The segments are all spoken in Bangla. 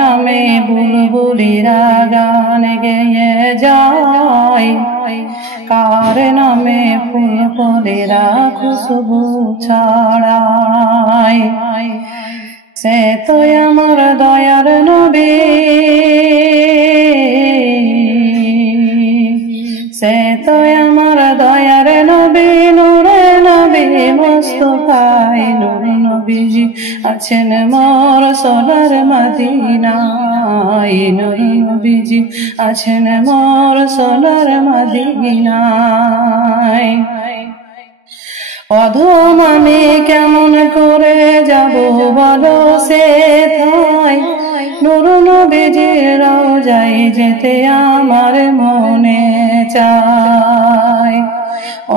নামে বুলবুলিরা গান গেয়ে যায়, কার নামে ফুল ফলেরা খুশবু ছড়ায়। সে তো আমার দয়ার নবী, সে তো আমার দয়ার নবী, নূরে নবী মুস্তাফাই। নূর নবীজি আছেন মোর সোনার মদিনায়, নূর নবীজি আছেন মোর সোনার মদিনায়। অধম আমি কেমন করে যাব বলো সে ঠাই, নূর নবীজির রওজায় যেতে আমার মনে চায়।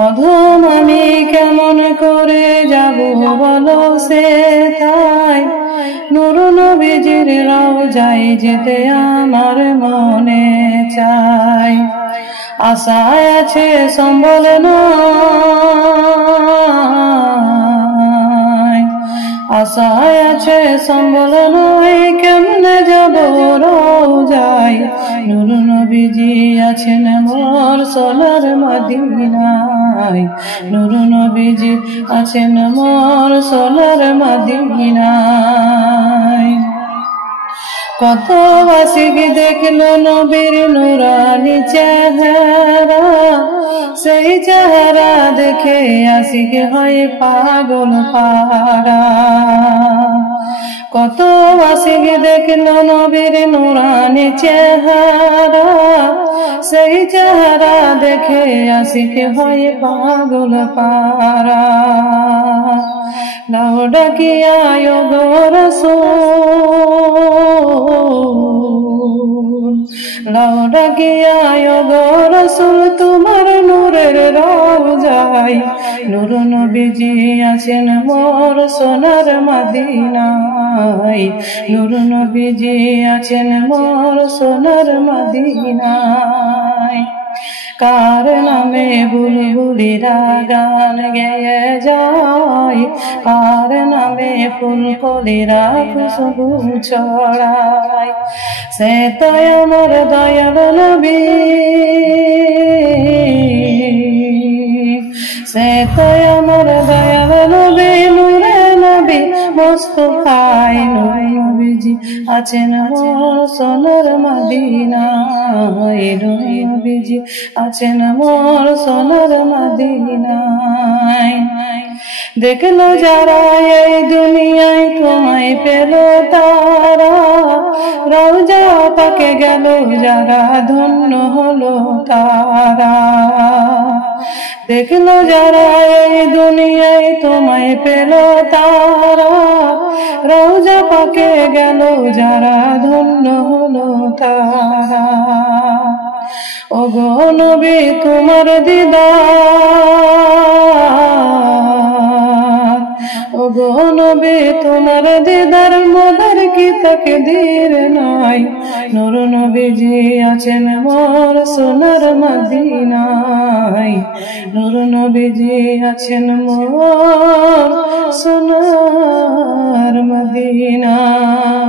অধম আমি কেমন করে যাব বলো সে ঠাই, নূর নবীজির রওজায় যেতে আমার মনে চায়। আশায় আছে সম্বল নাই, আশায় আছে সম্বল নয়, কেমনে যাব রওজায়। নূর নবীজি আছেন মোর সোনার মদিনায়, নূর নবীজি আছেন মোর সোনার মদিনায়। কত আশিক দেখলো নবীর নুরানি চেহারা, সেই চেহারা দেখে আশিক হয় পাগল পারা। কত আশিক দেখলো নবীর নুরানি চেহারা, সেই চেহারা দেখে আশিক হয় পাগল পারা। লাও ডাকিয়া গো রাসূল, লাও ডাকিয়া গো রাসূল তোমার নূরের রওজায়। নূর নবীজি আছেন মোর সোনার মদিনায়, নূর নবীজি আছেন মোর সোনার মদিনায়। কার নামে বুলবুলিরা গান গেয়ে যায়, কার নামে ফুল ফলেরা খুশবু ছড়ায়। সে তো আমার দয়াল নবী, সে তো আমার দয়াল নবী, নূরে নবী মুস্তাফাই। নূর নবীজি আছেন মোর সোনার মদিনায়, নূর নবীজি আছেন মোর সোনার মদিনায়। দেখলো যারা এই দুনিয়ায় তোমায় পেল তারা, রওজা পাকে গেল যারা ধন্য হলো তারা। দেখলো যারা এই দুনিয়ায় তোমায় পেল তারা, রওজা পাকে গেল যারা ধন্য হলো তারা। ওগো নবী তোমার দিদার, ওগো নবী তোমার দিদার মোদের কি তাকদীর নাই। নূর নবীজি আছেন মোর সোনার মদিনায়, নূর নবীজি আছেন মোর সোনার মদিনায়।